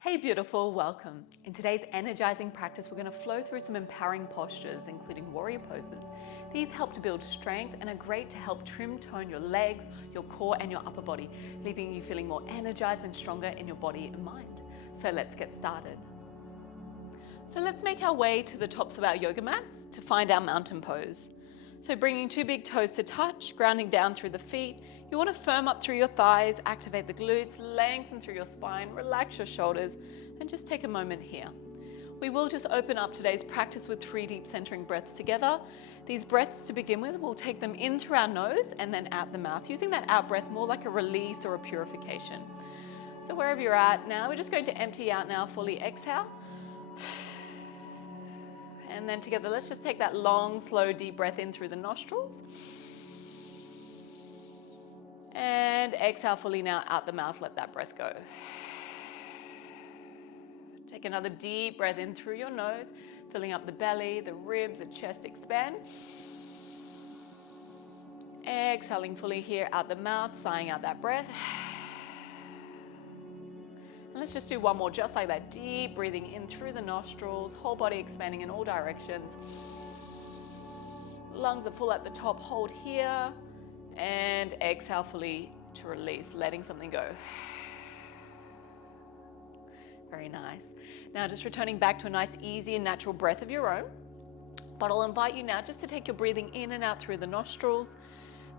Hey beautiful, welcome. In today's energizing practice, we're going to flow through some empowering postures, including warrior poses. These help to build strength and are great to help trim tone your legs, your core and your upper body, leaving you feeling more energized and stronger in your body and mind. So let's get started. So let's make our way to the tops of our yoga mats to find our mountain pose. So bringing two big toes to touch, grounding down through the feet. You want to firm up through your thighs, activate the glutes, lengthen through your spine, relax your shoulders, and just take a moment here. We will just open up today's practice with 3 deep centering breaths together. These breaths to begin with, we'll take them in through our nose and then out the mouth, using that out breath more like a release or a purification. So wherever you're at now, we're just going to empty out now, fully exhale. And then together, let's just take that long, slow, deep breath in through the nostrils. And exhale fully now out the mouth, let that breath go. Take another deep breath in through your nose, filling up the belly, the ribs, the chest expand. Exhaling fully here out the mouth, sighing out that breath. And let's just do one more, just like that. Deep breathing in through the nostrils, whole body expanding in all directions. Lungs are full at the top, hold here. And exhale fully to release, letting something go. Very nice. Now just returning back to a nice, easy and natural breath of your own. But I'll invite you now just to take your breathing in and out through the nostrils.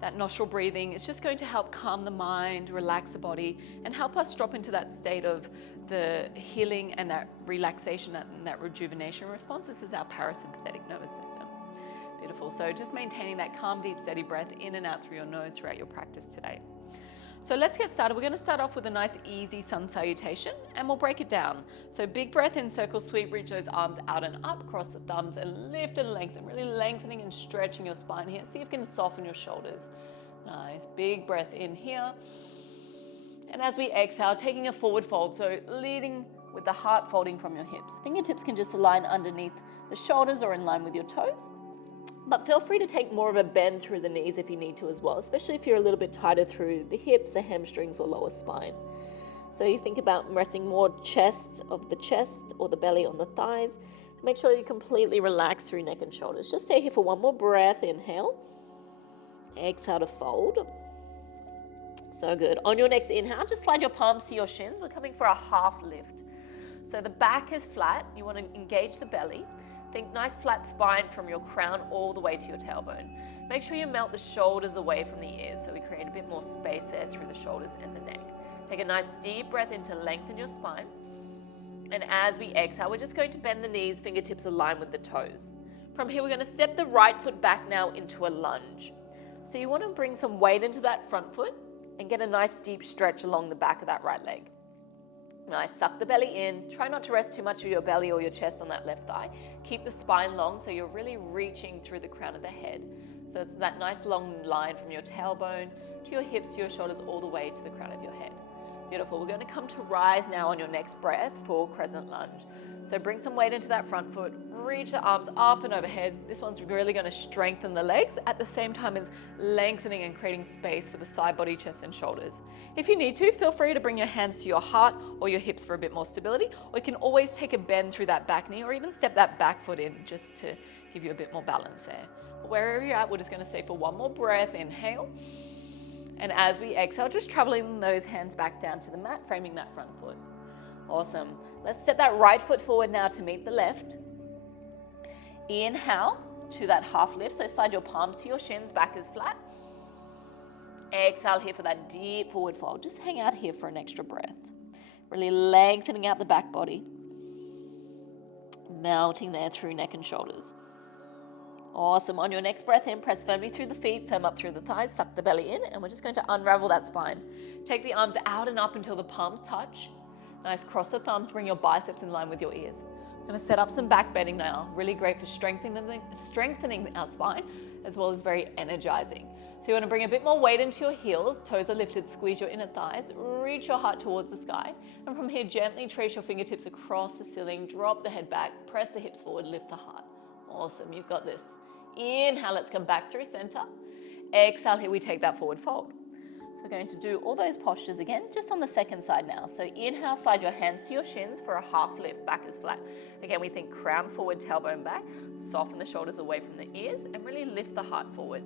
That nostril breathing is just going to help calm the mind, relax the body, and help us drop into that state of the healing and that relaxation and that rejuvenation response. This is our parasympathetic nervous system. Beautiful. So just maintaining that calm, deep, steady breath in and out through your nose throughout your practice today. So let's get started. We're going to start off with a nice, easy sun salutation, and we'll break it down. So big breath in, circle sweep, reach those arms out and up, cross the thumbs and lift and lengthen, really lengthening and stretching your spine here. See if you can soften your shoulders. Nice, big breath in here. And as we exhale, taking a forward fold, so leading with the heart folding from your hips. Fingertips can just align underneath the shoulders or in line with your toes. But feel free to take more of a bend through the knees if you need to as well, especially if you're a little bit tighter through the hips, the hamstrings or lower spine. So you think about resting more chest of the chest or the belly on the thighs. Make sure you completely relax through neck and shoulders. Just stay here for one more breath. Inhale. Exhale to fold. So good. On your next inhale, just slide your palms to your shins. We're coming for a half lift. So the back is flat. You want to engage the belly. Think nice flat spine from your crown all the way to your tailbone. Make sure you melt the shoulders away from the ears so we create a bit more space there through the shoulders and the neck. Take a nice deep breath in to lengthen your spine. And as we exhale, we're just going to bend the knees, fingertips align with the toes. From here, we're going to step the right foot back now into a lunge. So you want to bring some weight into that front foot and get a nice deep stretch along the back of that right leg. Nice, suck the belly in. Try not to rest too much of your belly or your chest on that left thigh. Keep the spine long so you're really reaching through the crown of the head. So it's that nice long line from your tailbone to your hips, to your shoulders, all the way to the crown of your head. Beautiful. We're going to come to rise now on your next breath for crescent lunge. So bring some weight into that front foot, reach the arms up and overhead. This one's really going to strengthen the legs at the same time as lengthening and creating space for the side body, chest and shoulders. If you need to, feel free to bring your hands to your heart or your hips for a bit more stability, or you can always take a bend through that back knee or even step that back foot in just to give you a bit more balance there. But wherever you're at, we're just going to stay for one more breath. Inhale. And as we exhale, just traveling those hands back down to the mat, framing that front foot. Awesome. Let's step that right foot forward now to meet the left. Inhale to that half lift. So slide your palms to your shins, back is flat. Exhale here for that deep forward fold. Just hang out here for an extra breath. Really lengthening out the back body. Melting there through neck and shoulders. Awesome. On your next breath in, press firmly through the feet, firm up through the thighs, suck the belly in, and we're just going to unravel that spine. Take the arms out and up until the palms touch. Nice, cross the thumbs, bring your biceps in line with your ears. I'm going to set up some back bending now. Really great for strengthening our spine, as well as very energizing. So you want to bring a bit more weight into your heels, toes are lifted, squeeze your inner thighs, reach your heart towards the sky, and from here gently trace your fingertips across the ceiling, drop the head back, press the hips forward, lift the heart. Awesome, you've got this. Inhale, let's come back through center. Exhale, here we take that forward fold. So we're going to do all those postures again, just on the second side now. So inhale, slide your hands to your shins for a half lift, back is flat. Again, we think crown forward, tailbone back, soften the shoulders away from the ears, and really lift the heart forward.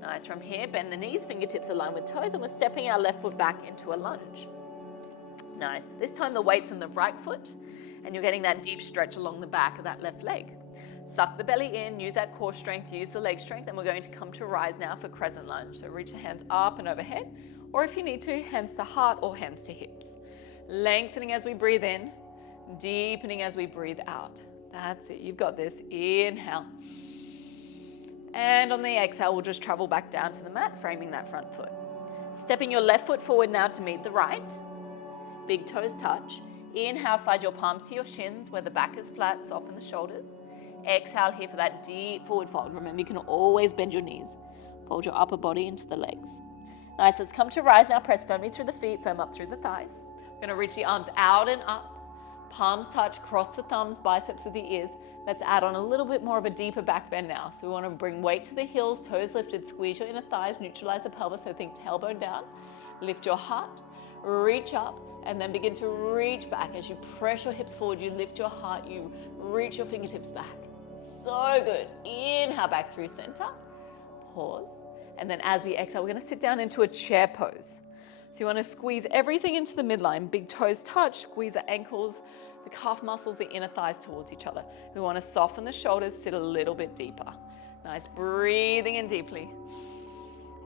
Nice. From here, bend the knees, fingertips align with toes, and we're stepping our left foot back into a lunge. Nice. This time the weight's in the right foot, and you're getting that deep stretch along the back of that left leg. Suck the belly in, use that core strength, use the leg strength, and we're going to come to rise now for crescent lunge. So reach the hands up and overhead, or if you need to, hands to heart or hands to hips. Lengthening as we breathe in, deepening as we breathe out. That's it, you've got this. Inhale. And on the exhale, we'll just travel back down to the mat, framing that front foot. Stepping your left foot forward now to meet the right. Big toes touch. Inhale, slide your palms to your shins where the back is flat, soften the shoulders. Exhale here for that deep forward fold. Remember, you can always bend your knees. Fold your upper body into the legs. Nice, let's come to rise now. Press firmly through the feet, firm up through the thighs. We're going to reach the arms out and up. Palms touch, cross the thumbs, biceps with the ears. Let's add on a little bit more of a deeper back bend now. So we want to bring weight to the heels, toes lifted, squeeze your inner thighs, neutralize the pelvis. So think tailbone down. Lift your heart, reach up, and then begin to reach back. As you press your hips forward, you lift your heart, you reach your fingertips back. So good. Inhale back through center. Pause. And then as we exhale, we're going to sit down into a chair pose. So you want to squeeze everything into the midline. Big toes touch, squeeze the ankles, the calf muscles, the inner thighs towards each other. We want to soften the shoulders, sit a little bit deeper. Nice, breathing in deeply.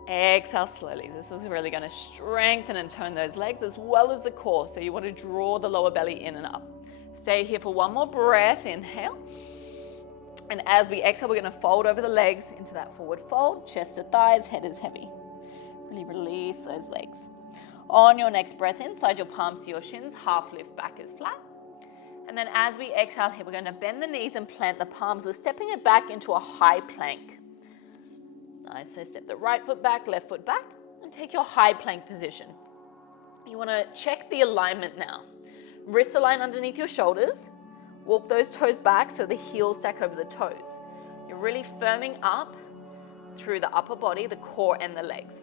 Exhale slowly. This is really going to strengthen and tone those legs as well as the core. So you want to draw the lower belly in and up. Stay here for one more breath. Inhale. And as we exhale, we're going to fold over the legs into that forward fold. Chest to thighs, head is heavy. Really release those legs. On your next breath in, slide your palms to your shins, half lift, back is flat. And then as we exhale here, we're going to bend the knees and plant the palms. We're stepping it back into a high plank. Nice, so step the right foot back, left foot back, and take your high plank position. You want to check the alignment now. Wrists align underneath your shoulders. Walk those toes back so the heels stack over the toes. You're really firming up through the upper body, the core, and the legs.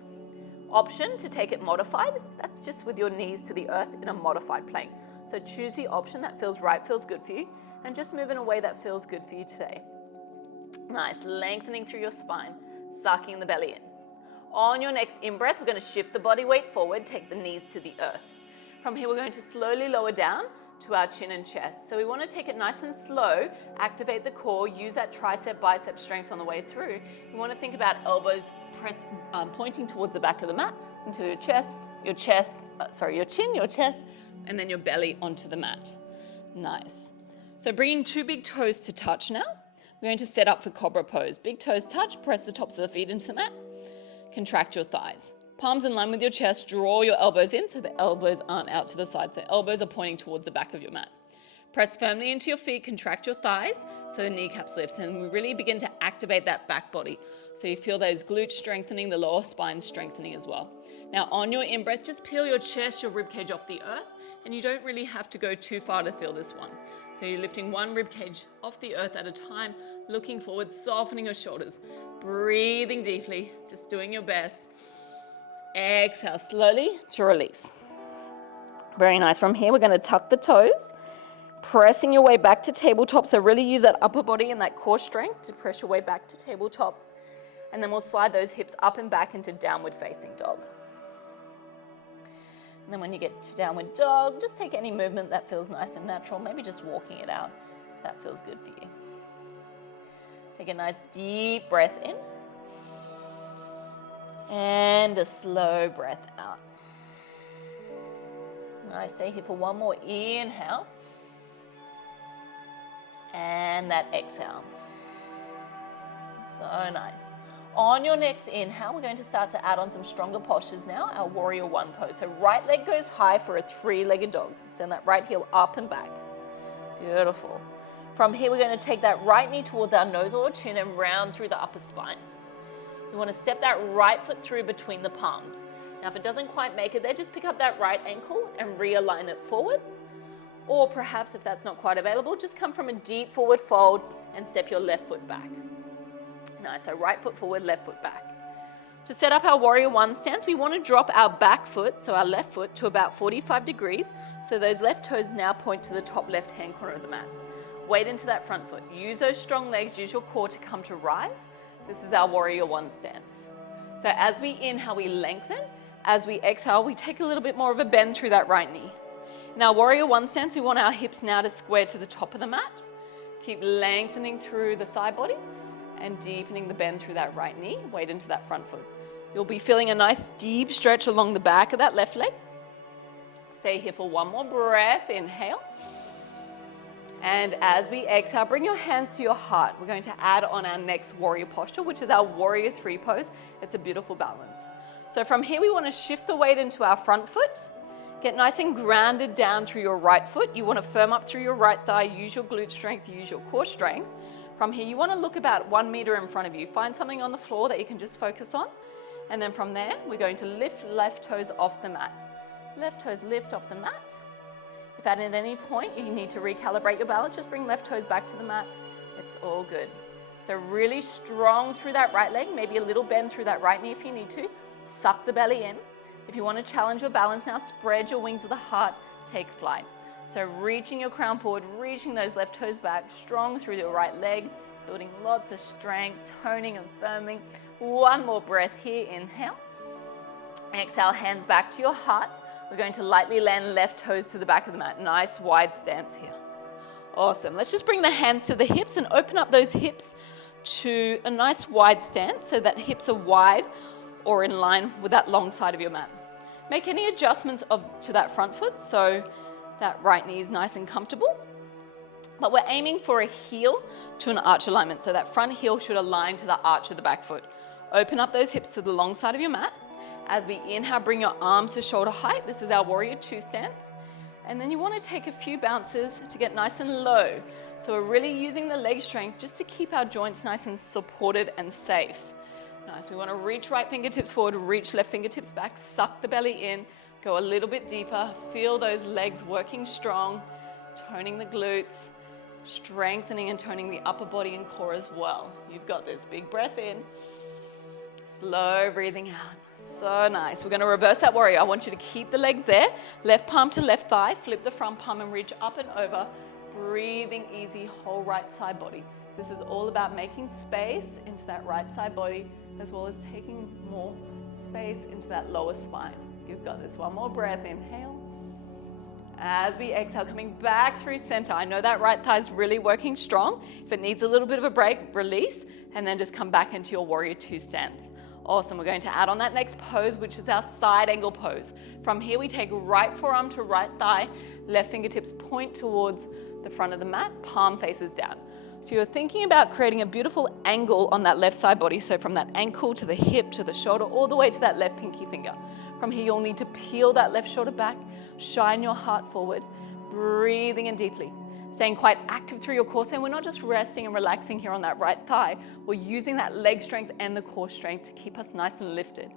Option to take it modified, that's just with your knees to the earth in a modified plank. So choose the option that feels right, feels good for you, and just move in a way that feels good for you today. Nice, lengthening through your spine, sucking the belly in. On your next in-breath, we're going to shift the body weight forward, take the knees to the earth. From here, we're going to slowly lower down to our chin and chest. So we want to take it nice and slow, activate the core, use that tricep bicep strength on the way through. You want to think about elbows pointing towards the back of the mat into your chin, your chest, and then your belly onto the mat. Nice. So bringing two big toes to touch now. We're going to set up for cobra pose. Big toes touch, press the tops of the feet into the mat, contract your thighs. Palms in line with your chest, draw your elbows in so the elbows aren't out to the side. So elbows are pointing towards the back of your mat. Press firmly into your feet, contract your thighs so the kneecaps lift, and we really begin to activate that back body. So you feel those glutes strengthening, the lower spine strengthening as well. Now on your in-breath, just peel your chest, your ribcage off the earth, and you don't really have to go too far to feel this one. So you're lifting one ribcage off the earth at a time, looking forward, softening your shoulders, breathing deeply, just doing your best. Exhale slowly to release. Very nice. From here, we're going to tuck the toes, pressing your way back to tabletop. So really use that upper body and that core strength to press your way back to tabletop. And then we'll slide those hips up and back into downward facing dog. And then when you get to downward dog, just take any movement that feels nice and natural. Maybe just walking it out. That feels good for you. Take a nice deep breath in. And a slow breath out. Nice, stay here for one more inhale. And that exhale. So nice. On your next inhale, we're going to start to add on some stronger postures now, our warrior one pose. So right leg goes high for a three-legged dog. Send that right heel up and back. Beautiful. From here, we're going to take that right knee towards our nose or chin and round through the upper spine. You want to step that right foot through between the palms. Now, if it doesn't quite make it there, just pick up that right ankle and realign it forward. Or perhaps if that's not quite available, just come from a deep forward fold and step your left foot back. Nice, so right foot forward, left foot back. To set up our warrior one stance, we want to drop our back foot, so our left foot, to about 45 degrees. So those left toes now point to the top left-hand corner of the mat. Weight into that front foot. Use those strong legs, use your core to come to rise. This is our warrior one stance. So as we inhale, we lengthen. As we exhale, we take a little bit more of a bend through that right knee. In our warrior one stance, we want our hips now to square to the top of the mat. Keep lengthening through the side body and deepening the bend through that right knee. Weight into that front foot. You'll be feeling a nice deep stretch along the back of that left leg. Stay here for one more breath. Inhale. And as we exhale, bring your hands to your heart. We're going to add on our next warrior posture, which is our warrior three pose. It's a beautiful balance. So from here, we want to shift the weight into our front foot. Get nice and grounded down through your right foot. You want to firm up through your right thigh. Use your glute strength, use your core strength. From here, you want to look about 1 meter in front of you. Find something on the floor that you can just focus on. And then from there, we're going to lift left toes off the mat. Left toes lift off the mat. If at any point you need to recalibrate your balance, just bring left toes back to the mat. It's all good. So really strong through that right leg, maybe a little bend through that right knee if you need to. Suck the belly in. If you want to challenge your balance now, spread your wings of the heart, take flight. So reaching your crown forward, reaching those left toes back, strong through your right leg, building lots of strength, toning and firming. One more breath here, inhale. Exhale, hands back to your heart. We're going to lightly land left toes to the back of the mat. Nice wide stance here. Awesome. Let's just bring the hands to the hips and open up those hips to a nice wide stance so that hips are wide or in line with that long side of your mat. Make any adjustments to that front foot so that right knee is nice and comfortable. But we're aiming for a heel to an arch alignment. So that front heel should align to the arch of the back foot. Open up those hips to the long side of your mat. As we inhale, bring your arms to shoulder height. This is our warrior two stance. And then you want to take a few bounces to get nice and low. So we're really using the leg strength just to keep our joints nice and supported and safe. Nice. We want to reach right fingertips forward, reach left fingertips back, suck the belly in, go a little bit deeper. Feel those legs working strong, toning the glutes, strengthening and toning the upper body and core as well. You've got this. Big breath in, slow breathing out. So nice. We're going to reverse that warrior. I want you to keep the legs there. Left palm to left thigh. Flip the front palm and reach up and over. Breathing easy, whole right side body. This is all about making space into that right side body as well as taking more space into that lower spine. You've got this. One more breath. Inhale. As we exhale, coming back through center. I know that right thigh is really working strong. If it needs a little bit of a break, release, and then just come back into your warrior two stance. Awesome. We're going to add on that next pose, which is our side angle pose. From here, we take right forearm to right thigh, left fingertips point towards the front of the mat, palm faces down. So you're thinking about creating a beautiful angle on that left side body. So from that ankle to the hip to the shoulder, all the way to that left pinky finger. From here, you'll need to peel that left shoulder back, shine your heart forward, breathing in deeply. Staying quite active through your core. So we're not just resting and relaxing here on that right thigh. We're using that leg strength and the core strength to keep us nice and lifted.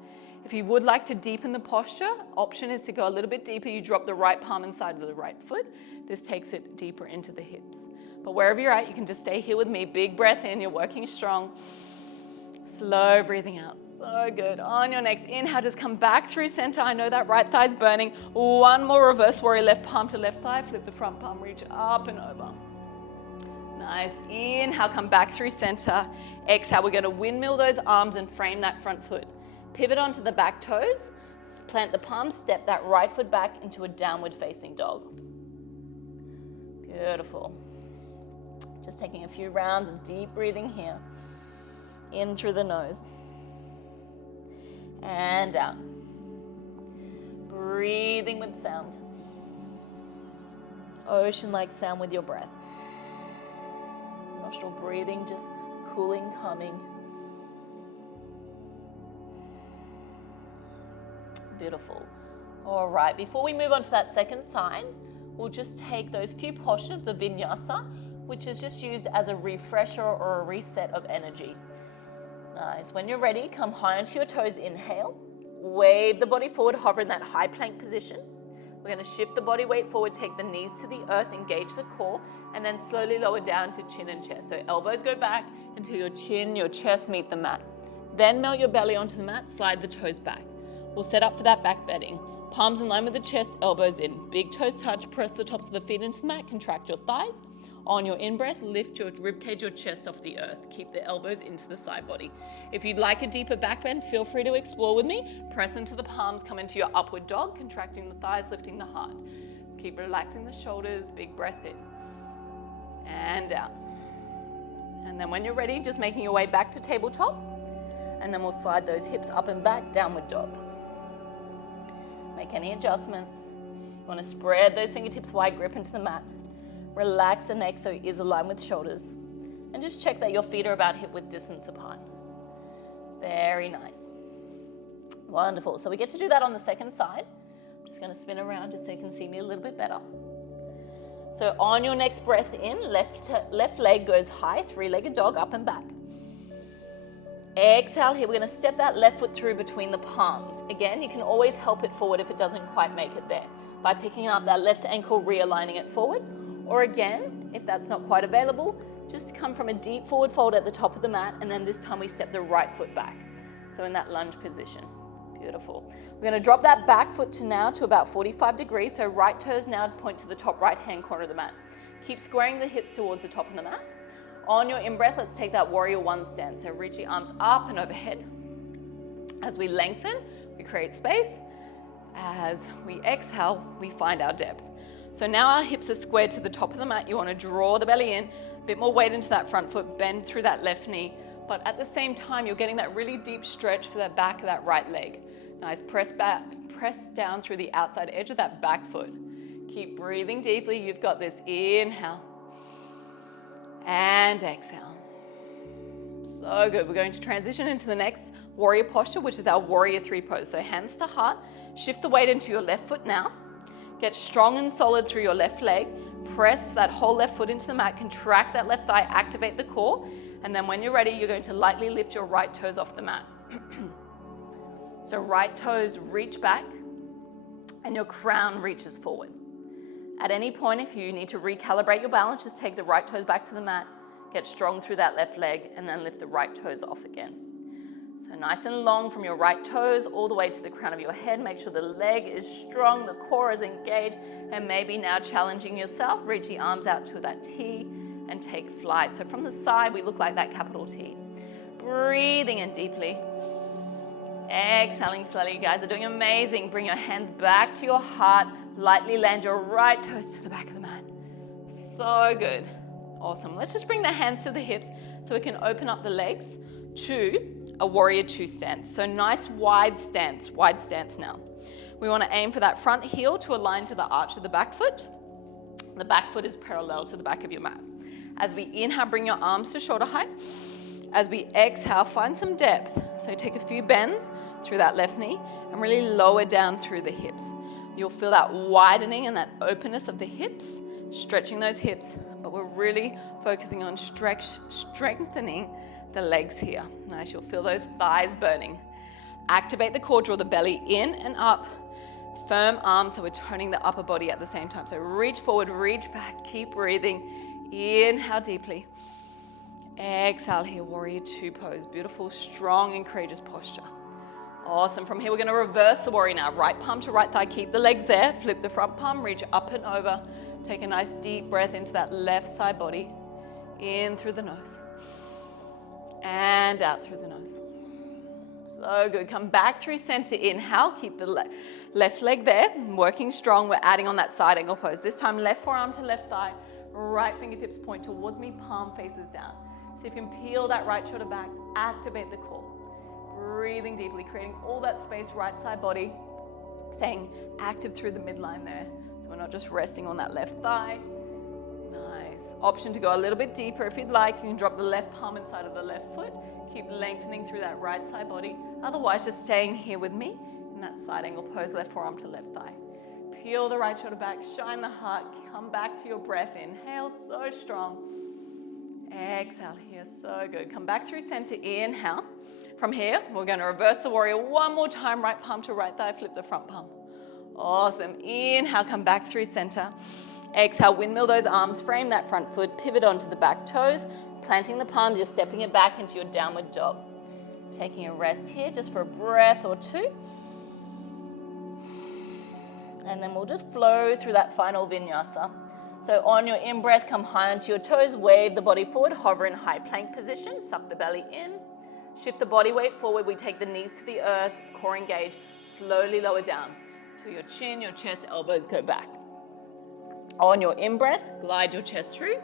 If you would like to deepen the posture, option is to go a little bit deeper. You drop the right palm inside of the right foot. This takes it deeper into the hips. But wherever you're at, you can just stay here with me. Big breath in, you're working strong. Slow breathing out. So good. On your next inhale, just come back through center. I know that right thigh's burning. One more reverse warrior, left palm to left thigh. Flip the front palm, reach up and over. Nice. Inhale, come back through center. Exhale, we're going to windmill those arms and frame that front foot. Pivot onto the back toes. Plant the palms, step that right foot back into a downward facing dog. Beautiful. Just taking a few rounds of deep breathing here. In through the nose. And out. Breathing with sound. Ocean-like sound with your breath. Nostril breathing, just cooling, calming. Beautiful. All right, before we move on to that second side, we'll just take those few postures, the Vinyasa, which is just used as a refresher or a reset of energy. Nice. When you're ready, come high onto your toes, inhale. Wave the body forward, hover in that high plank position. We're going to shift the body weight forward, take the knees to the earth, engage the core, and then slowly lower down to chin and chest. So elbows go back until your chin, your chest meet the mat. Then melt your belly onto the mat, slide the toes back. We'll set up for that back bedding. Palms in line with the chest, elbows in. Big toes touch, press the tops of the feet into the mat, contract your thighs. On your in-breath, lift your ribcage, your chest off the earth. Keep the elbows into the side body. If you'd like a deeper back bend, feel free to explore with me. Press into the palms, come into your upward dog, contracting the thighs, lifting the heart. Keep relaxing the shoulders, big breath in. And out. And then when you're ready, just making your way back to tabletop. And then we'll slide those hips up and back, downward dog. Make any adjustments. You want to spread those fingertips wide, grip into the mat. Relax the neck so ears align with shoulders. And just check that your feet are about hip width distance apart. Very nice. Wonderful. So we get to do that on the second side. I'm just going to spin around just so you can see me a little bit better. So on your next breath in, left leg goes high, three-legged dog, up and back. Exhale here, we're going to step that left foot through between the palms. Again, you can always help it forward if it doesn't quite make it there by picking up that left ankle, realigning it forward. Or again, if that's not quite available, just come from a deep forward fold at the top of the mat, and then this time we step the right foot back. So in that lunge position. Beautiful. We're going to drop that back foot to about 45 degrees, so right toes now point to the top right-hand corner of the mat. Keep squaring the hips towards the top of the mat. On your in-breath, let's take that warrior one stance. So reach the arms up and overhead. As we lengthen, we create space. As we exhale, we find our depth. So now our hips are squared to the top of the mat. You want to draw the belly in, a bit more weight into that front foot, bend through that left knee. But at the same time, you're getting that really deep stretch for that back of that right leg. Nice, press down through the outside edge of that back foot. Keep breathing deeply. You've got this. Inhale and exhale. So good. We're going to transition into the next warrior posture, which is our warrior three pose. So hands to heart. Shift the weight into your left foot now. Get strong and solid through your left leg. Press that whole left foot into the mat. Contract that left thigh. Activate the core. And then when you're ready, you're going to lightly lift your right toes off the mat. So right toes reach back and your crown reaches forward. At any point, if you need to recalibrate your balance, just take the right toes back to the mat, get strong through that left leg, and then lift the right toes off again. So nice and long from your right toes all the way to the crown of your head. Make sure the leg is strong, the core is engaged, and maybe now challenging yourself, reach the arms out to that T and take flight. So from the side, we look like that capital T. Breathing in deeply. Exhaling slowly. You guys are doing amazing. Bring your hands back to your heart. Lightly land your right toes to the back of the mat. So good. Awesome. Let's just bring the hands to the hips so we can open up the legs to a warrior two stance. So nice wide stance now. We want to aim for that front heel to align to the arch of the back foot. The back foot is parallel to the back of your mat. As we inhale, bring your arms to shoulder height. As we exhale, find some depth. So take a few bends through that left knee and really lower down through the hips. You'll feel that widening and that openness of the hips, stretching those hips, but we're really focusing on strengthening the legs here. Nice, you'll feel those thighs burning. Activate the core, draw the belly in and up. Firm arms, so we're toning the upper body at the same time. So reach forward, reach back, keep breathing. Inhale deeply. Exhale here, warrior two pose. Beautiful, strong and courageous posture. Awesome. From here, we're going to reverse the warrior now. Right palm to right thigh. Keep the legs there. Flip the front palm. Reach up and over. Take a nice deep breath into that left side body. In through the nose. And out through the nose. So good. Come back through center. Inhale. Keep the left leg there. Working strong. We're adding on that side angle pose. This time, left forearm to left thigh. Right fingertips point towards me. Palm faces down. So if you can peel that right shoulder back. Activate the core. Breathing deeply, creating all that space, right side body, staying active through the midline there. So we're not just resting on that left thigh. Nice. Option to go a little bit deeper if you'd like. You can drop the left palm inside of the left foot. Keep lengthening through that right side body. Otherwise, just staying here with me in that side angle pose, left forearm to left thigh. Peel the right shoulder back, shine the heart, come back to your breath. Inhale, so strong. Exhale here, so good. Come back through center, inhale. From here, we're going to reverse the warrior one more time, right palm to right thigh, flip the front palm. Awesome. Inhale, come back through center. Exhale, windmill those arms, frame that front foot, pivot onto the back toes, planting the palms, you're stepping it back into your downward dog. Taking a rest here just for a breath or two. And then we'll just flow through that final vinyasa. So on your in-breath, come high onto your toes, wave the body forward, hover in high plank position, suck the belly in, shift the body weight forward, we take the knees to the earth, core engage, slowly lower down to your chin, your chest, elbows go back. On your in-breath, glide your chest through,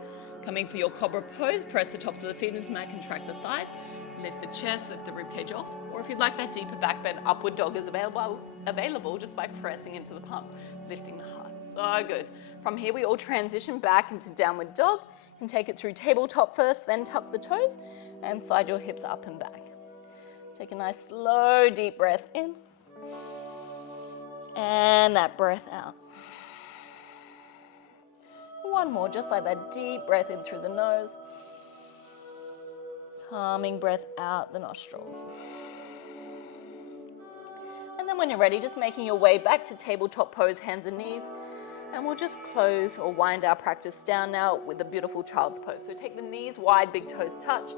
coming for your cobra pose, press the tops of the feet into the mat, contract the thighs, lift the chest, lift the ribcage off, or if you'd like that deeper back bend, upward dog is available just by pressing into the palm, lifting the heart. So good. From here, we all transition back into downward dog. You can take it through tabletop first, then tuck the toes and slide your hips up and back. Take a nice slow deep breath in and that breath out. One more, just like that, deep breath in through the nose. Calming breath out the nostrils. And then when you're ready, just making your way back to tabletop pose, hands and knees. And we'll just close or wind our practice down now with a beautiful child's pose. So take the knees wide, big toes touch.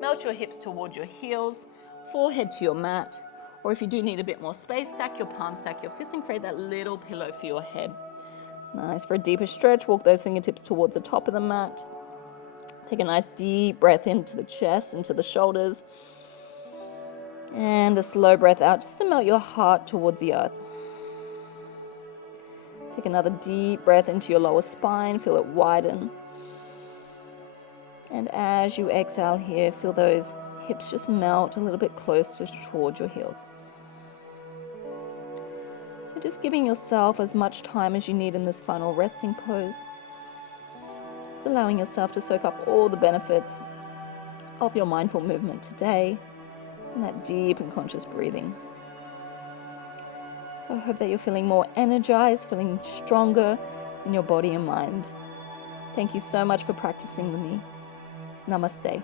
Melt your hips towards your heels, forehead to your mat. Or if you do need a bit more space, stack your palms, stack your fists, and create that little pillow for your head. Nice. For a deeper stretch, walk those fingertips towards the top of the mat. Take a nice deep breath into the chest, into the shoulders. And a slow breath out just to melt your heart towards the earth. Take another deep breath into your lower spine, feel it widen. And as you exhale here, feel those hips just melt a little bit closer towards your heels. So just giving yourself as much time as you need in this final resting pose. Just allowing yourself to soak up all the benefits of your mindful movement today and that deep and conscious breathing. So I hope that you're feeling more energized, feeling stronger in your body and mind. Thank you so much for practicing with me. Namaste.